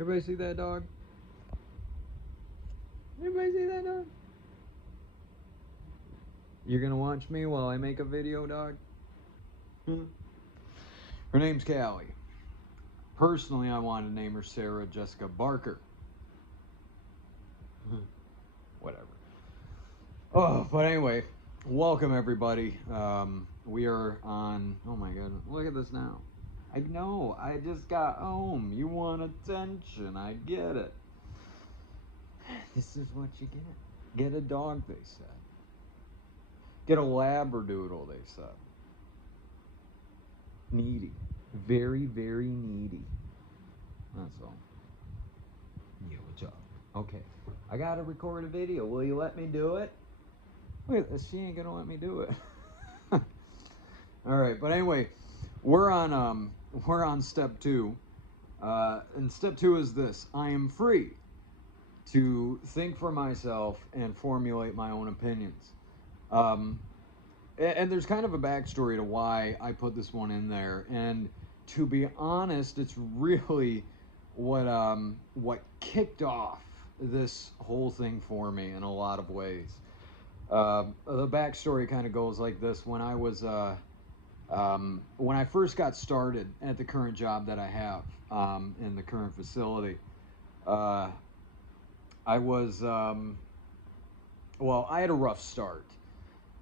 Everybody see that dog? Everybody see that dog? You're gonna watch me while I make a video, dog? Her name's Callie. Personally, I want to name her Sarah Jessica Barker. Whatever. Oh, but anyway, welcome everybody. We are on, oh my goodness, look at this now. I know, I just got home. You want attention, I get it. This is what you get. Get a dog, they said. Get a labradoodle, they said. Needy. Very, very needy. That's all. Yeah, what's up? Okay. I gotta record a video. Will you let me do it? Wait, she ain't gonna let me do it. Alright, but anyway, we're on step 2. And step 2 is this. I am free to think for myself and formulate my own opinions. And there's kind of a backstory to why I put this one in there. And to be honest, it's really what kicked off this whole thing for me in a lot of ways. The backstory kind of goes like this. When I was when I first got started at the current job that I have in the current facility, I was well, I had a rough start.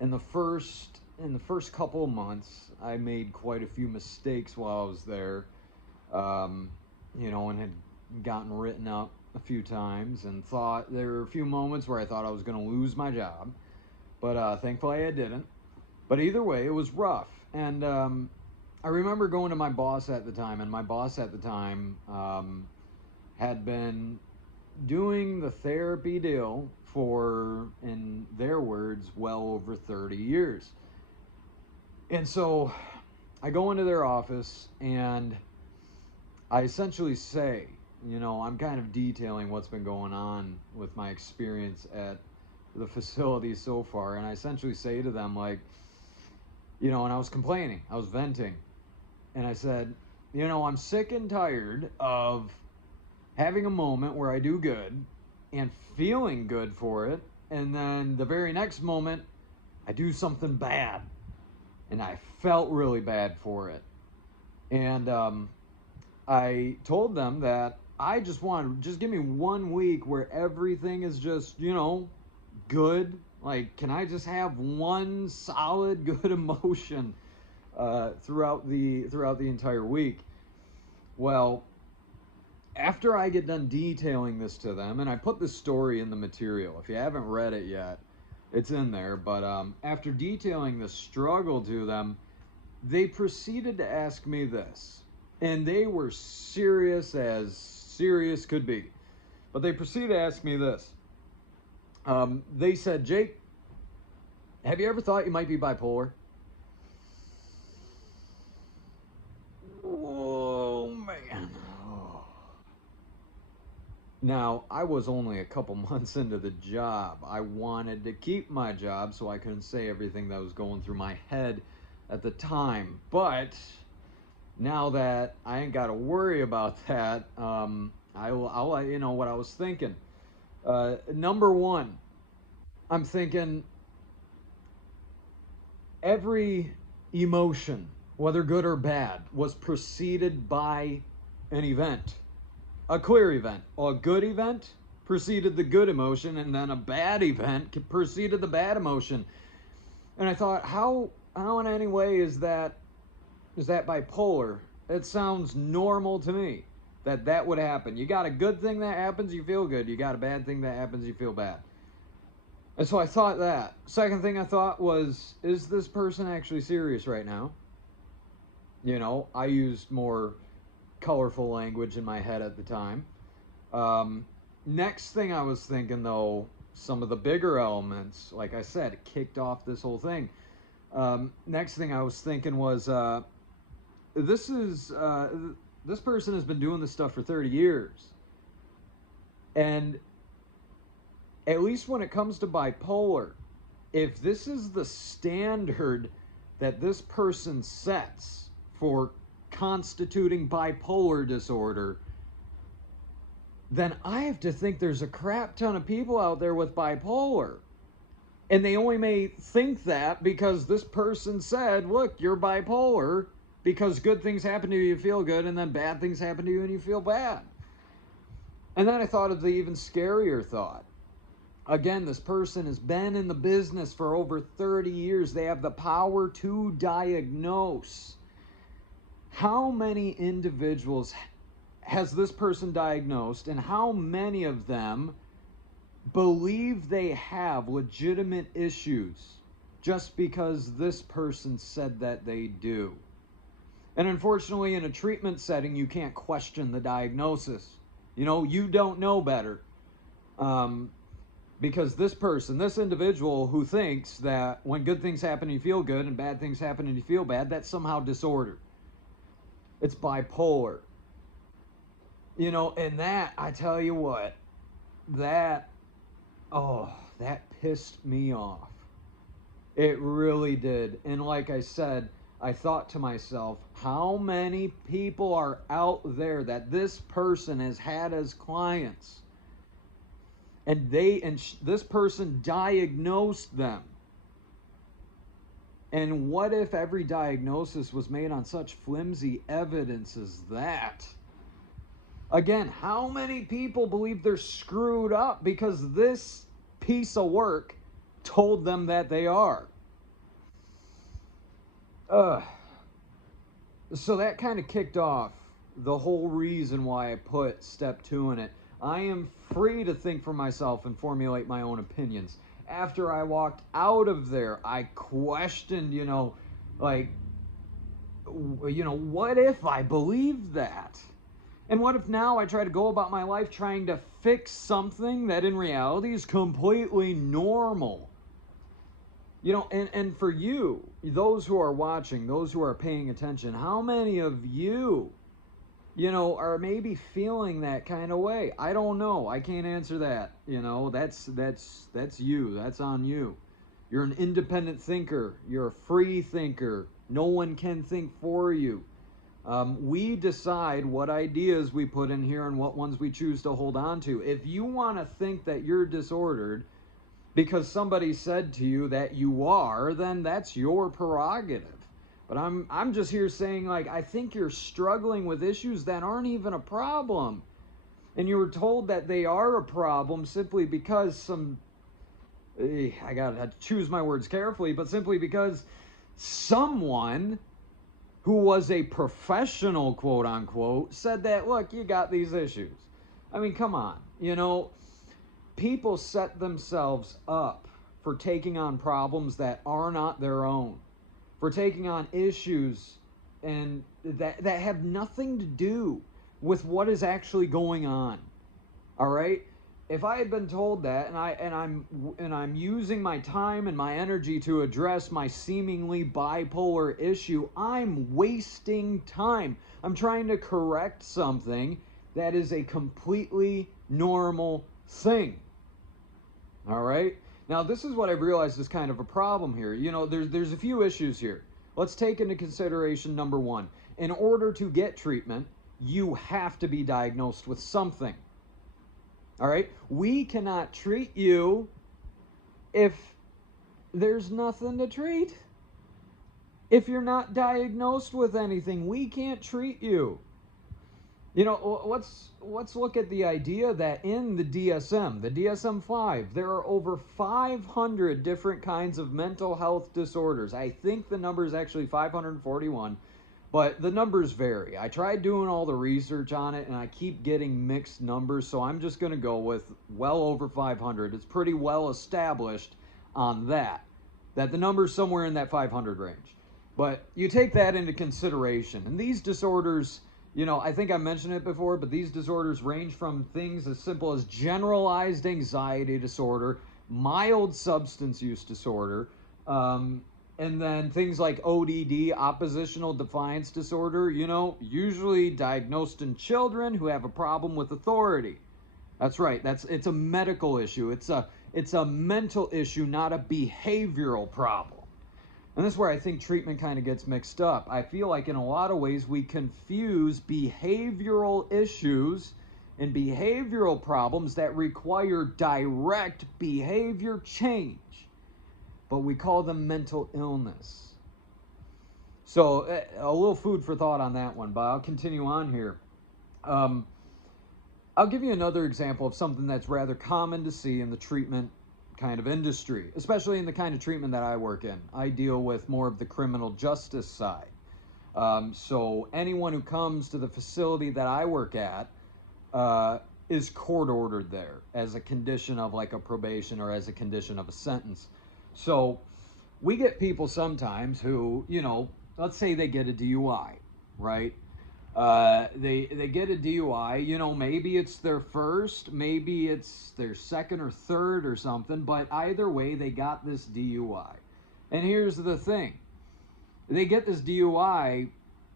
In the first couple of months, I made quite a few mistakes while I was there, you know, and had gotten written up a few times, and thought there were a few moments where I thought I was going to lose my job, but thankfully I didn't. But either way, it was rough, and I remember going to my boss at the time, and my boss at the time had been doing the therapy deal for, in their words, well over 30 years. And so I go into their office and I essentially say, you know, I'm kind of detailing what's been going on with my experience at the facility so far. And I essentially say to them, like, you know, and I was complaining, I was venting. And I said, you know, I'm sick and tired of having a moment where I do good and feeling good for it, and then the very next moment I do something bad and I felt really bad for it. And I told them that I just give me 1 week where everything is just, you know, good. Like, can I just have one solid good emotion throughout the entire week? Well, after I get done detailing this to them, and I put this story in the material. If you haven't read it yet, it's in there. But after detailing the struggle to them, they proceeded to ask me this. And they were serious as serious could be. But they proceeded to ask me this. They said, Jake, have you ever thought you might be bipolar? Oh, man. Now, I was only a couple months into the job. I wanted to keep my job, so I couldn't say everything that was going through my head at the time. But now that I ain't got to worry about that, I'll let you know what I was thinking. Number one, I'm thinking every emotion, whether good or bad, was preceded by an event. A clear event. A good event preceded the good emotion, and then a bad event preceded the bad emotion. And I thought, how in any way is that bipolar? It sounds normal to me that would happen. You got a good thing that happens, you feel good. You got a bad thing that happens, you feel bad. And so I thought that. Second thing I thought was, is this person actually serious right now? You know, I used more colorful language in my head at the time. Next thing I was thinking, though, some of the bigger elements, like I said, kicked off this whole thing. Next thing I was thinking was, this person has been doing this stuff for 30 years. And at least when it comes to bipolar, if this is the standard that this person sets for constituting bipolar disorder, then I have to think there's a crap ton of people out there with bipolar. And they only may think that because this person said, look, you're bipolar, because good things happen to you, you feel good, and then bad things happen to you and you feel bad. And then I thought of the even scarier thought. Again, this person has been in the business for over 30 years. They have the power to diagnose. How many individuals has this person diagnosed, and how many of them believe they have legitimate issues just because this person said that they do? And unfortunately, in a treatment setting, you can't question the diagnosis. You don't know better. Because this person, this individual who thinks that when good things happen you feel good and bad things happen and you feel bad, that's somehow disorder. It's bipolar. And that, I tell you what, that pissed me off. It really did. And like I said, I thought to myself, how many people are out there that this person has had as clients? And this person diagnosed them. And what if every diagnosis was made on such flimsy evidence as that? Again, how many people believe they're screwed up because this piece of work told them that they are? So that kind of kicked off the whole reason why I put step 2 in it. I am free to think for myself and formulate my own opinions. After I walked out of there, I questioned, what if I believed that? And what if now I try to go about my life trying to fix something that in reality is completely normal? And for you, those who are watching, those who are paying attention, how many of you are maybe feeling that kind of way? I don't know. I can't answer that. That's you. That's on you. You're an independent thinker. You're a free thinker. No one can think for you. We decide what ideas we put in here and what ones we choose to hold on to. If you want to think that you're disordered because somebody said to you that you are, then that's your prerogative. But I'm just here saying, I think you're struggling with issues that aren't even a problem. And you were told that they are a problem simply because I gotta choose my words carefully, but simply because someone who was a professional, quote unquote, said that, look, you got these issues. I mean, come on. People set themselves up for taking on problems that are not their own, for taking on issues and that have nothing to do with what is actually going on. All right? If I had been told that, and I'm using my time and my energy to address my seemingly bipolar issue, I'm wasting time. I'm trying to correct something that is a completely normal thing. All right? Now, this is what I've realized is kind of a problem here. There's a few issues here. Let's take into consideration number 1. In order to get treatment, you have to be diagnosed with something. All right? We cannot treat you if there's nothing to treat. If you're not diagnosed with anything, we can't treat you. Let's look at the idea that in the DSM-5, there are over 500 different kinds of mental health disorders. I think the number is actually 541, but the numbers vary. I tried doing all the research on it, and I keep getting mixed numbers, so I'm just going to go with well over 500. It's pretty well established on that the number's somewhere in that 500 range. But you take that into consideration, and these disorders, I think I mentioned it before, but these disorders range from things as simple as generalized anxiety disorder, mild substance use disorder, and then things like ODD, oppositional defiance disorder, usually diagnosed in children who have a problem with authority. That's right. It's a medical issue. It's a mental issue, not a behavioral problem. And this is where I think treatment kind of gets mixed up. I feel like in a lot of ways we confuse behavioral issues and behavioral problems that require direct behavior change, but we call them mental illness. So a little food for thought on that one, but I'll continue on here. I'll give you another example of something that's rather common to see in the treatment kind of industry, especially in the kind of treatment that I work in. I deal with more of the criminal justice side. So anyone who comes to the facility that I work at is court ordered there as a condition of like a probation or as a condition of a sentence. So we get people sometimes who, let's say they get a DUI, right? They get a DUI, maybe it's their first, maybe it's their second or third or something, but either way, they got this DUI. And here's the thing. They get this DUI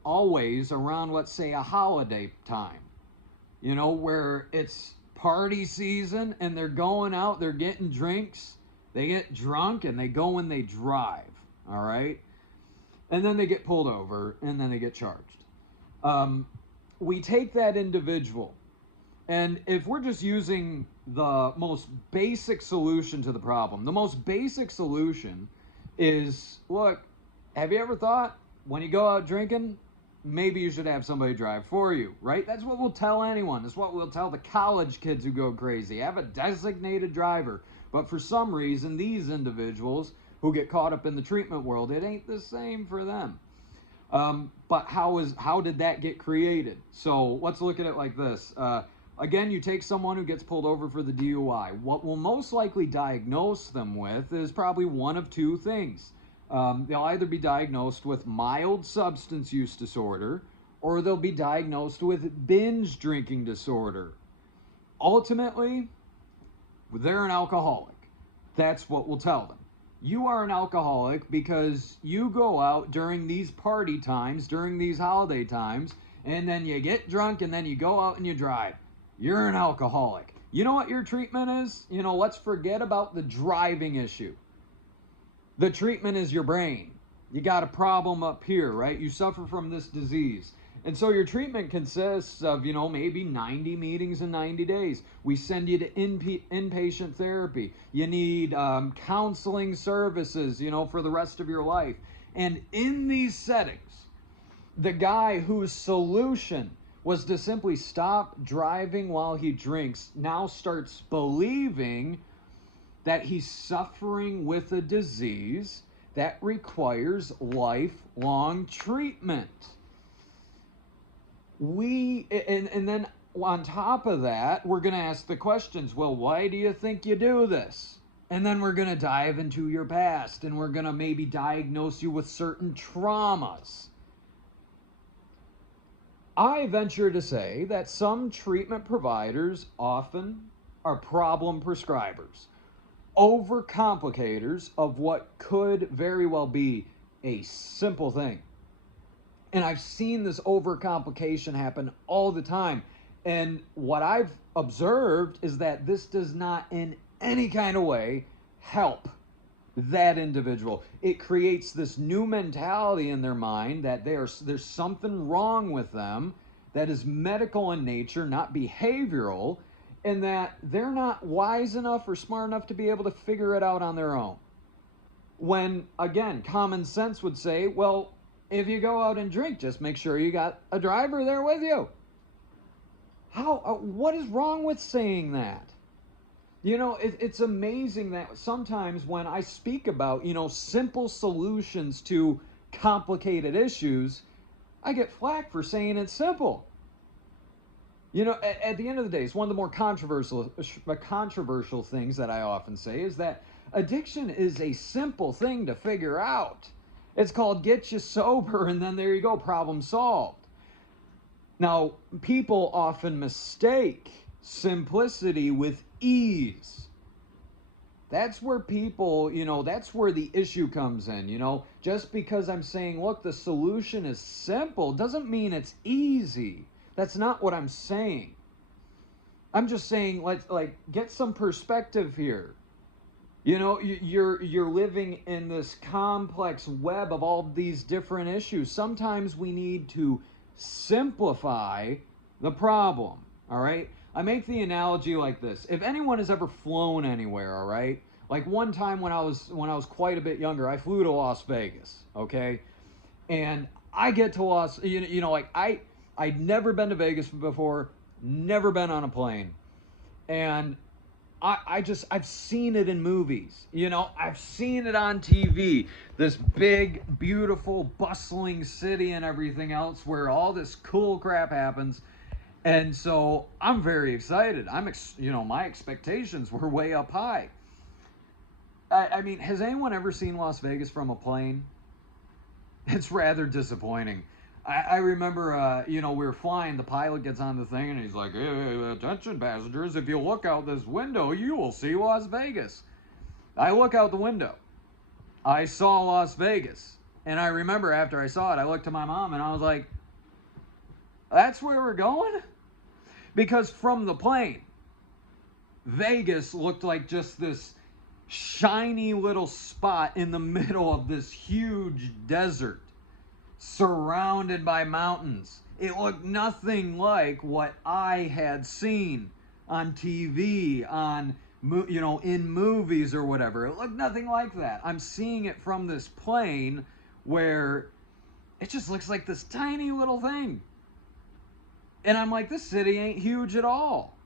always around, let's say, a holiday time, where it's party season and they're going out, they're getting drinks, they get drunk and they go and they drive, all right? And then they get pulled over and then they get charged. We take that individual, and if we're just using the most basic solution to the problem, the most basic solution is, look, have you ever thought when you go out drinking, maybe you should have somebody drive for you, right? That's what we'll tell anyone. That's what we'll tell the college kids who go crazy. Have a designated driver. But for some reason, these individuals who get caught up in the treatment world, it ain't the same for them. But how did that get created? So let's look at it like this. Again, you take someone who gets pulled over for the DUI. What we'll most likely diagnose them with is probably one of two things. They'll either be diagnosed with mild substance use disorder, or they'll be diagnosed with binge drinking disorder. Ultimately, they're an alcoholic. That's what we'll tell them. You are an alcoholic because you go out during these party times, during these holiday times, and then you get drunk and then you go out and you drive. You're an alcoholic. You know what your treatment is? Let's forget about the driving issue. The treatment is your brain. You got a problem up here, right? You suffer from this disease. And so your treatment consists of, maybe 90 meetings in 90 days. We send you to inpatient therapy. You need counseling services, for the rest of your life. And in these settings, the guy whose solution was to simply stop driving while he drinks now starts believing that he's suffering with a disease that requires lifelong treatment. And then on top of that, we're going to ask the questions, well, why do you think you do this? And then we're going to dive into your past, and we're going to maybe diagnose you with certain traumas. I venture to say that some treatment providers often are problem prescribers, overcomplicators of what could very well be a simple thing. And I've seen this overcomplication happen all the time. And what I've observed is that this does not in any kind of way help that individual. It creates this new mentality in their mind that there's something wrong with them that is medical in nature, not behavioral, and that they're not wise enough or smart enough to be able to figure it out on their own. When, again, common sense would say, well, if you go out and drink, just make sure you got a driver there with you. What is wrong with saying that? It's amazing that sometimes when I speak about, simple solutions to complicated issues, I get flack for saying it's simple. At the end of the day, it's one of the more controversial things that I often say is that addiction is a simple thing to figure out. It's called get you sober, and then there you go, problem solved. Now, people often mistake simplicity with ease. That's where people, that's where the issue comes in, Just because I'm saying, look, the solution is simple doesn't mean it's easy. That's not what I'm saying. I'm just saying, let's get some perspective here. You're living in this complex web of all these different issues. Sometimes we need to simplify the problem, all right? I make the analogy like this. If anyone has ever flown anywhere, all right? Like one time when I was quite a bit younger, I flew to Las Vegas, okay? And I get to like I'd never been to Vegas before, never been on a plane. And I've seen it in movies, I've seen it on TV, this big, beautiful, bustling city and everything else where all this cool crap happens. And so I'm very excited. My expectations were way up high. I mean, has anyone ever seen Las Vegas from a plane? It's rather disappointing. I remember, we were flying, the pilot gets on the thing and he's like, hey, attention passengers, if you look out this window, you will see Las Vegas. I look out the window. I saw Las Vegas. And I remember after I saw it, I looked to my mom and I was like, that's where we're going? Because from the plane, Vegas looked like just this shiny little spot in the middle of this huge desert, surrounded by mountains. It looked nothing like what I had seen on TV, in movies or whatever. It looked nothing like that. I'm seeing it from this plane where it just looks like this tiny little thing. And I'm like, this city ain't huge at all.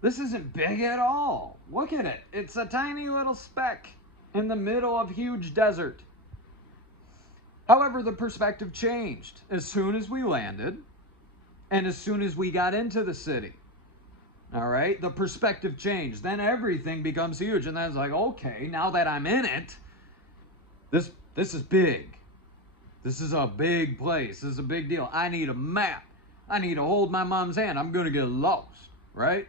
This isn't big at all. Look at it. It's a tiny little speck in the middle of huge desert. However, the perspective changed as soon as we landed and as soon as we got into the city. All right? The perspective changed. Then everything becomes huge. And then it's like, okay, now that I'm in it, this is big. This is a big place. This is a big deal. I need a map. I need to hold my mom's hand. I'm going to get lost, right?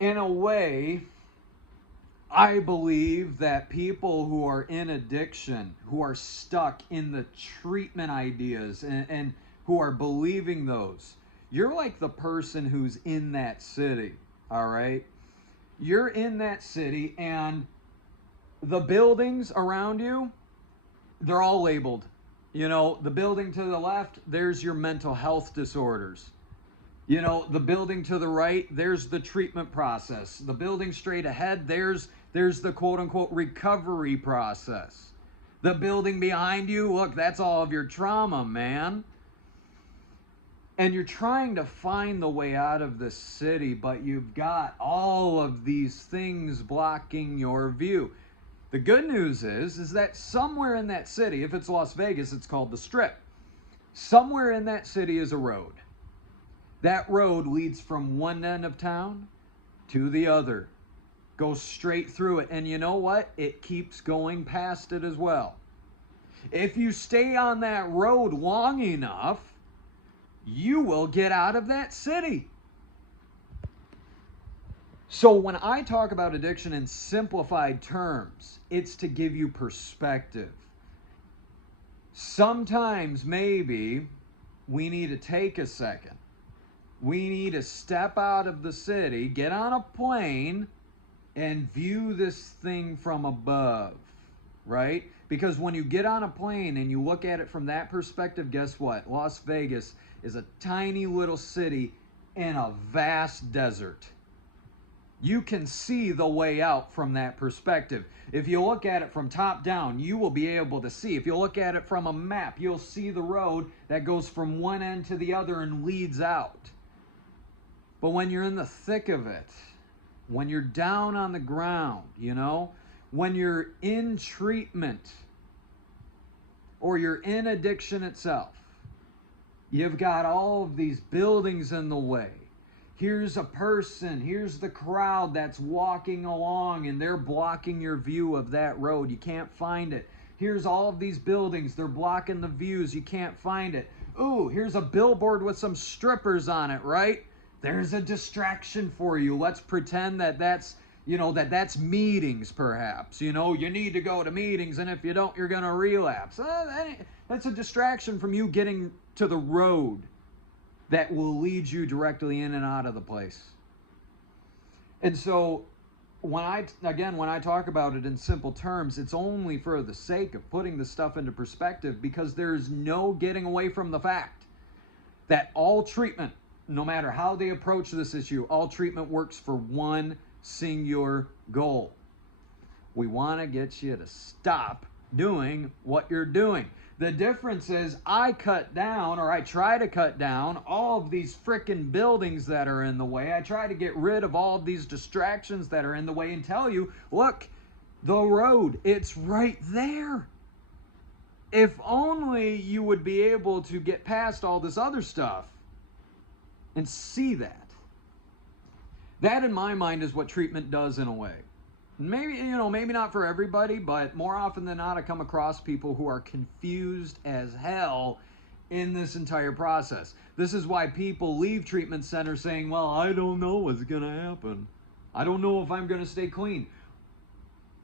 In a way, I believe that people who are in addiction, who are stuck in the treatment ideas and who are believing those, you're like the person who's in that city, all right? You're in that city and the buildings around you, they're all labeled. The building to the left, there's your mental health disorders. The building to the right, there's the treatment process. The building straight ahead, there's the quote-unquote recovery process. The building behind you, look, that's all of your trauma, man. And you're trying to find the way out of this city, but you've got all of these things blocking your view. The good news is that somewhere in that city, if it's Las Vegas, it's called the Strip. Somewhere in that city is a road. That road leads from one end of town to the other. Goes straight through it. And you know what? It keeps going past it as well. If you stay on that road long enough, you will get out of that city. So when I talk about addiction in simplified terms, it's to give you perspective. Sometimes maybe we need to take a second. We need to step out of the city, get on a plane, and view this thing from above, right? Because when you get on a plane and you look at it from that perspective, guess what? Las Vegas is a tiny little city in a vast desert. You can see the way out from that perspective. If you look at it from top down, you will be able to see. If you look at it from a map, you'll see the road that goes from one end to the other and leads out. But when you're in the thick of it, when you're down on the ground, when you're in treatment or you're in addiction itself, you've got all of these buildings in the way. Here's a person, here's the crowd that's walking along and they're blocking your view of that road. You can't find it. Here's all of these buildings, they're blocking the views. You can't find it. Ooh, here's a billboard with some strippers on it, right? There's a distraction for you. Let's pretend that's meetings perhaps. You need to go to meetings and if you don't, you're going to relapse. That's a distraction from you getting to the road that will lead you directly in and out of the place. And so when I talk about it in simple terms, it's only for the sake of putting the stuff into perspective, because there's no getting away from the fact that all treatment, no matter how they approach this issue, all treatment works for one singular goal. We want to get you to stop doing what you're doing. The difference is I cut down, or I try to cut down, all of these frickin' buildings that are in the way. I try to get rid of all of these distractions that are in the way and tell you, look, the road, it's right there. If only you would be able to get past all this other stuff and see that. That, in my mind, is what treatment does in a way. Maybe not for everybody, but more often than not, I come across people who are confused as hell in this entire process. This is why people leave treatment centers saying, well, I don't know what's going to happen. I don't know if I'm going to stay clean.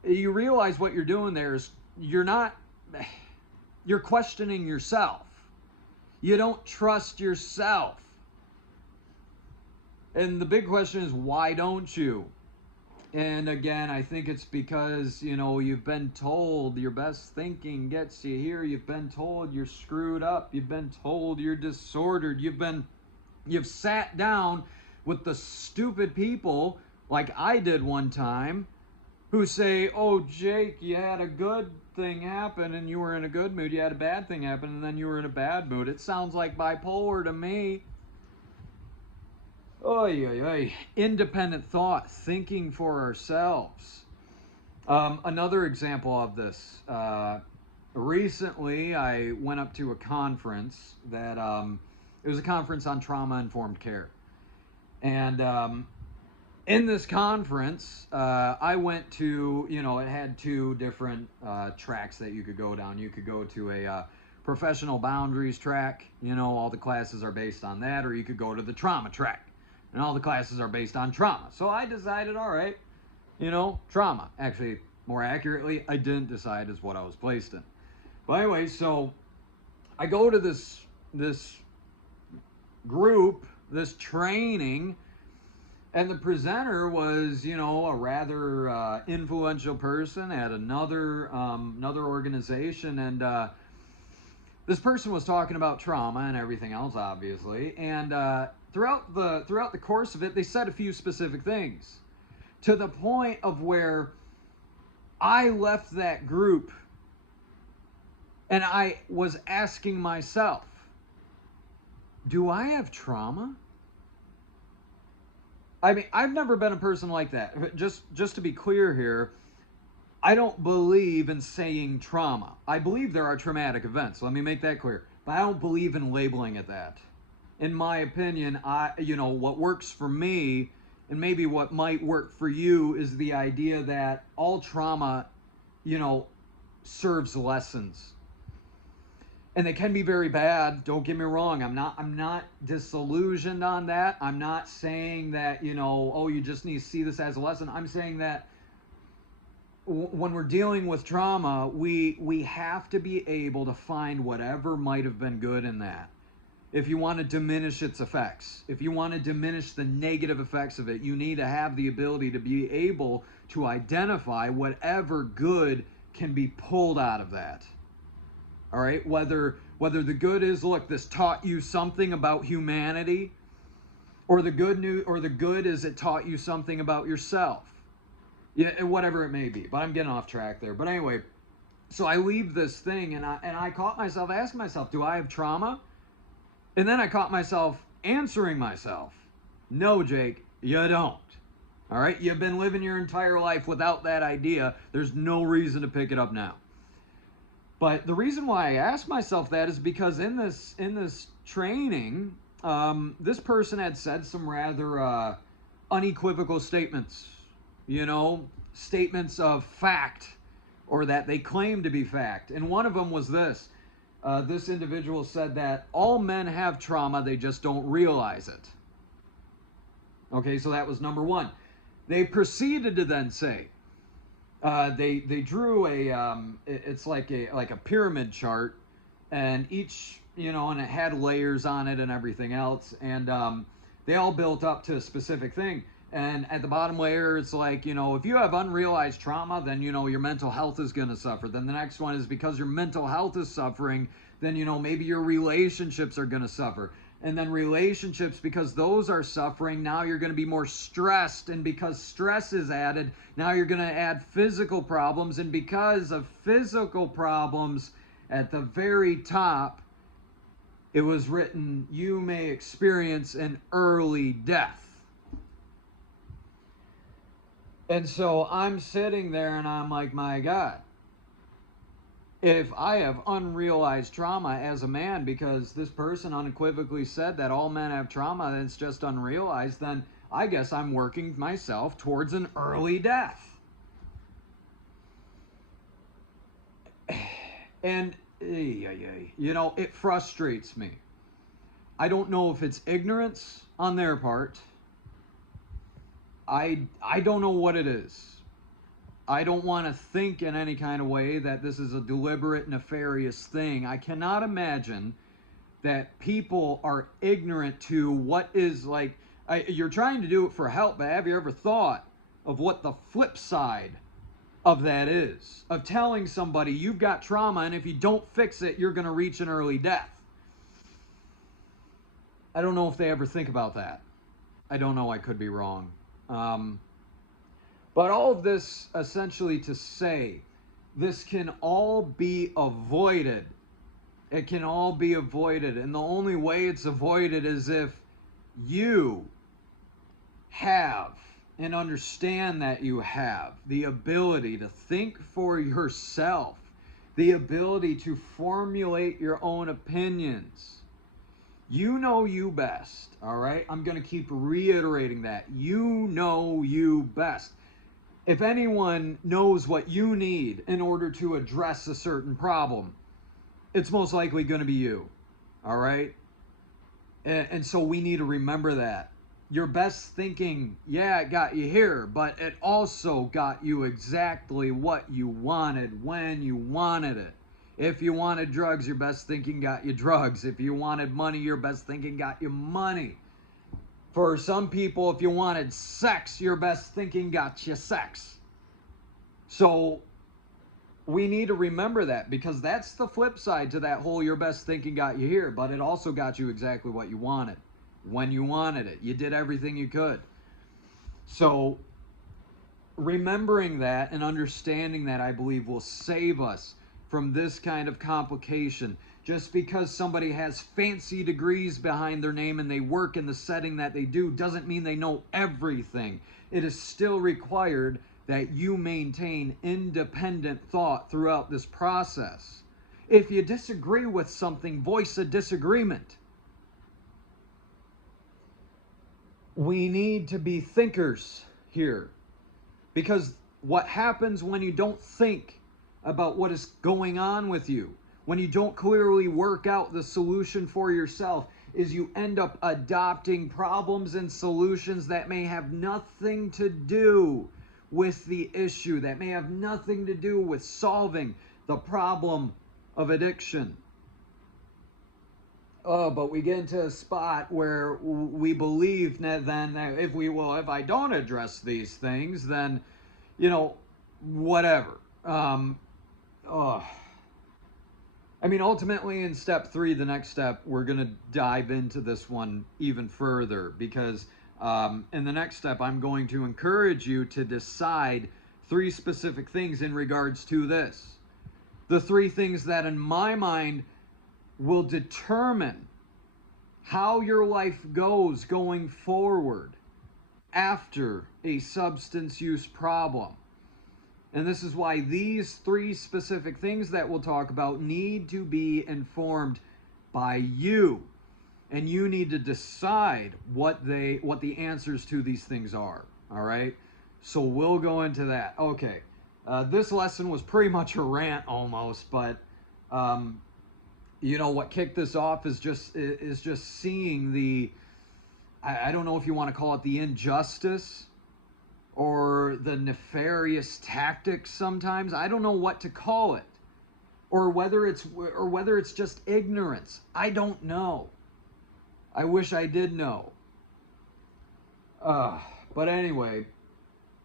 You realize what you're doing there is you're questioning yourself. You don't trust yourself. And the big question is, why don't you? And again, I think it's because, you've been told your best thinking gets you here. You've been told you're screwed up. You've been told you're disordered. You've sat down with the stupid people like I did one time who say, oh, Jake, you had a good thing happen and you were in a good mood. You had a bad thing happen and then you were in a bad mood. It sounds like bipolar to me. Oy, oy, oy. Independent thought, thinking for ourselves. Another example of this. Recently, I went up to a conference that, it was a conference on trauma-informed care. And in this conference, I went to, it had two different tracks that you could go down. You could go to a professional boundaries track, all the classes are based on that, or you could go to the trauma track. And all the classes are based on trauma. So I decided, all right, trauma. Actually, more accurately, I didn't decide is what I was placed in. But anyway, so I go to this group, this training, and the presenter was, a rather influential person at another organization. And this person was talking about trauma and everything else, obviously. And throughout the course of it, they said a few specific things to the point of where I left that group and I was asking myself, do I have trauma? I mean, I've never been a person like that. Just to be clear here, I don't believe in saying trauma. I believe there are traumatic events. Let me make that clear. But I don't believe in labeling it that. In my opinion, what works for me and maybe what might work for you is the idea that all trauma, serves lessons. And they can be very bad. Don't get me wrong. I'm not disillusioned on that. I'm not saying that, you just need to see this as a lesson. I'm saying that when we're dealing with trauma, we have to be able to find whatever might have been good in that. If you want to diminish its effects, if you want to diminish the negative effects of it, you need to have the ability to be able to identify whatever good can be pulled out of that. All right, whether the good is, look, this taught you something about humanity, or the good is it taught you something about yourself. Yeah, whatever it may be. But I'm getting off track there. But anyway, so I leave this thing and I caught myself asking myself, do I have trauma? And then I caught myself answering myself, no, Jake, you don't. All right, you've been living your entire life without that idea. There's no reason to pick it up now. But the reason why I asked myself that is because in this training, this person had said some rather unequivocal statements, statements of fact, or that they claim to be fact. And one of them was this. This individual said that all men have trauma, they just don't realize it. Okay, so that was number one. They proceeded to then say, they drew it's like a pyramid chart, and each, and it had layers on it and everything else, and they all built up to a specific thing. And at the bottom layer, it's like, if you have unrealized trauma, then, your mental health is going to suffer. Then the next one is because your mental health is suffering, then, maybe your relationships are going to suffer. And then relationships, because those are suffering, now you're going to be more stressed. And because stress is added, now you're going to add physical problems. And because of physical problems, at the very top, it was written, you may experience an early death. And so I'm sitting there and I'm like, my God, if I have unrealized trauma as a man, because this person unequivocally said that all men have trauma and it's just unrealized, then I guess I'm working myself towards an early death. And, you know, it frustrates me. I don't know if it's ignorance on their part. I don't know what it is. I don't want to think in any kind of way that this is a deliberate, nefarious thing. I cannot imagine that people are ignorant to what is like, you're trying to do it for help, but have you ever thought of what the flip side of that is? Of telling somebody you've got trauma and if you don't fix it, you're going to reach an early death. I don't know if they ever think about that. I don't know, I could be wrong. But all of this essentially to say, this can all be avoided. It can all be avoided. And the only way it's avoided is if you have and understand that you have the ability to think for yourself, the ability to formulate your own opinions. You know you best, all right? I'm going to keep reiterating that. You know you best. If anyone knows what you need in order to address a certain problem, it's most likely going to be you, all right? And so we need to remember that. Your best thinking, yeah, it got you here, but it also got you exactly what you wanted when you wanted it. If you wanted drugs, your best thinking got you drugs. If you wanted money, your best thinking got you money. For some people, if you wanted sex, your best thinking got you sex. So we need to remember that, because that's the flip side to that whole your best thinking got you here, but it also got you exactly what you wanted when you wanted it. You did everything you could. So remembering that and understanding that, I believe, will save us from this kind of complication. Just because somebody has fancy degrees behind their name and they work in the setting that they do doesn't mean they know everything. It is still required that you maintain independent thought throughout this process. If you disagree with something, voice a disagreement. We need to be thinkers here, because what happens when you don't think about what is going on with you, when you don't clearly work out the solution for yourself, is you end up adopting problems and solutions that may have nothing to do with the issue, that may have nothing to do with solving the problem of addiction. But we get into a spot where we believe then that if I don't address these things, then, whatever. I mean, ultimately in step 3, the next step, we're going to dive into this one even further, because in the next step, I'm going to encourage you to decide 3 specific things in regards to this. The 3 things that in my mind will determine how your life goes going forward after a substance use problem. And this is why these 3 specific things that we'll talk about need to be informed by you. And you need to decide what the answers to these things are. All right? So we'll go into that. Okay. This lesson was pretty much a rant almost, but what kicked this off is just seeing the, I don't know if you want to call it the injustice or the nefarious tactics sometimes. I don't know what to call it, or whether it's just ignorance. I don't know. I wish I did know. But anyway,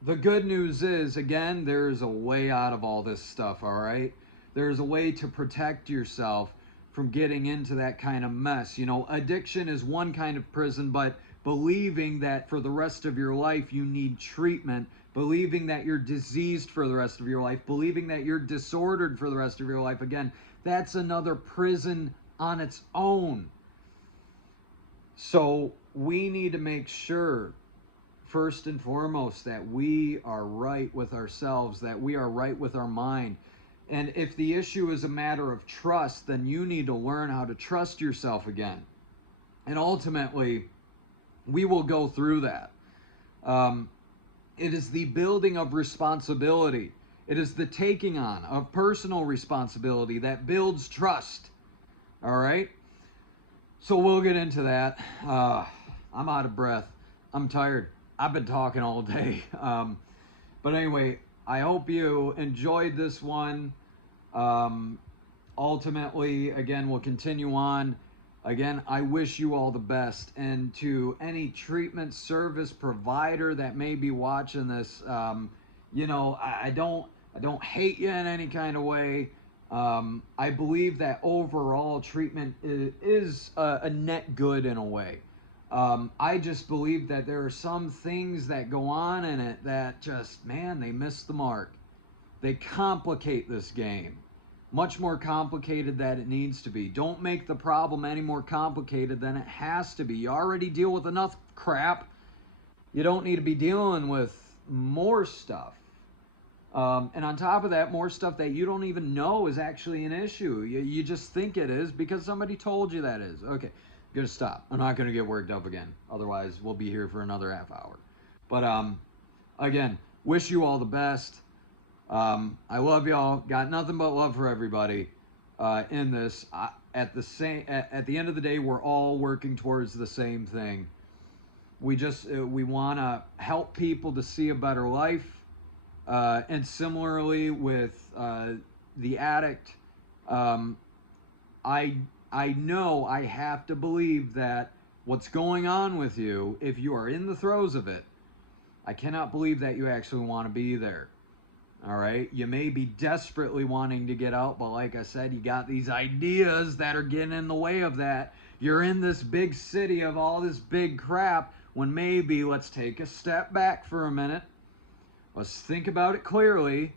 the good news is, again, there's a way out of all this stuff, all right? There's a way to protect yourself from getting into that kind of mess. You know, addiction is one kind of prison, but believing that for the rest of your life you need treatment, believing that you're diseased for the rest of your life, believing that you're disordered for the rest of your life, again, that's another prison on its own. So we need to make sure, first and foremost, that we are right with ourselves, that we are right with our mind. And if the issue is a matter of trust, then you need to learn how to trust yourself again. And ultimately, we will go through that. It is the building of responsibility. It is the taking on of personal responsibility that builds trust. All right? So we'll get into that. I'm out of breath. I'm tired. I've been talking all day. But anyway, I hope you enjoyed this one. Ultimately, again, we'll continue on. Again, I wish you all the best. And to any treatment service provider that may be watching this, you know, I don't hate you in any kind of way. I believe that overall treatment is a net good in a way. I just believe that there are some things that go on in it that just, man, they miss the mark. They complicate this game. Much more complicated than it needs to be. Don't make the problem any more complicated than it has to be. You already deal with enough crap. You don't need to be dealing with more stuff. And on top of that, more stuff that you don't even know is actually an issue. You just think it is because somebody told you that is. Okay, I'm going to stop. I'm not going to get worked up again. Otherwise, we'll be here for another half hour. But again, wish you all the best. I love y'all. Got nothing but love for everybody in this. At the end of the day, we're all working towards the same thing. We want to help people to see a better life. And similarly with the addict, I know I have to believe that what's going on with you, if you are in the throes of it, I cannot believe that you actually want to be there. All right, you may be desperately wanting to get out, but like I said, you got these ideas that are getting in the way of that. You're in this big city of all this big crap, when maybe let's take a step back for a minute. Let's think about it clearly.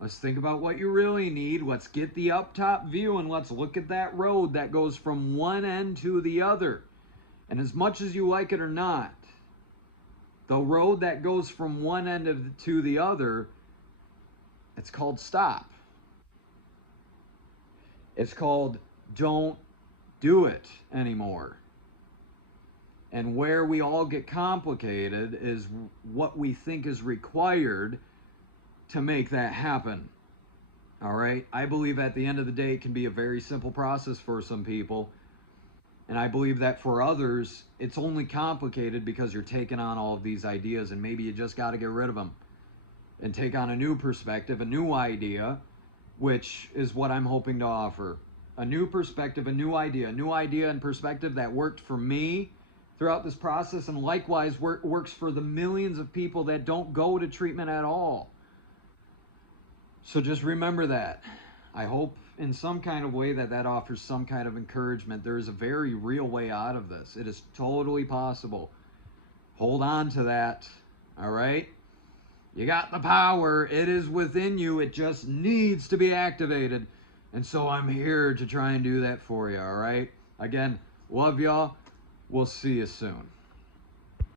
Let's think about what you really need. Let's get the up top view and let's look at that road that goes from one end to the other. And as much as you like it or not, the road that goes from one end to the other, it's called stop. It's called don't do it anymore. And where we all get complicated is what we think is required to make that happen. All right? I believe at the end of the day, it can be a very simple process for some people. And I believe that for others, it's only complicated because you're taking on all of these ideas and maybe you just got to get rid of them and take on a new perspective, a new idea, which is what I'm hoping to offer. A new perspective, a new idea and perspective that worked for me throughout this process, and likewise works for the millions of people that don't go to treatment at all. So just remember that. I hope in some kind of way that offers some kind of encouragement. There is a very real way out of this. It is totally possible. Hold on to that, all right? You got the power. It is within you. It just needs to be activated. And so I'm here to try and do that for you, all right? Again, love y'all. We'll see you soon.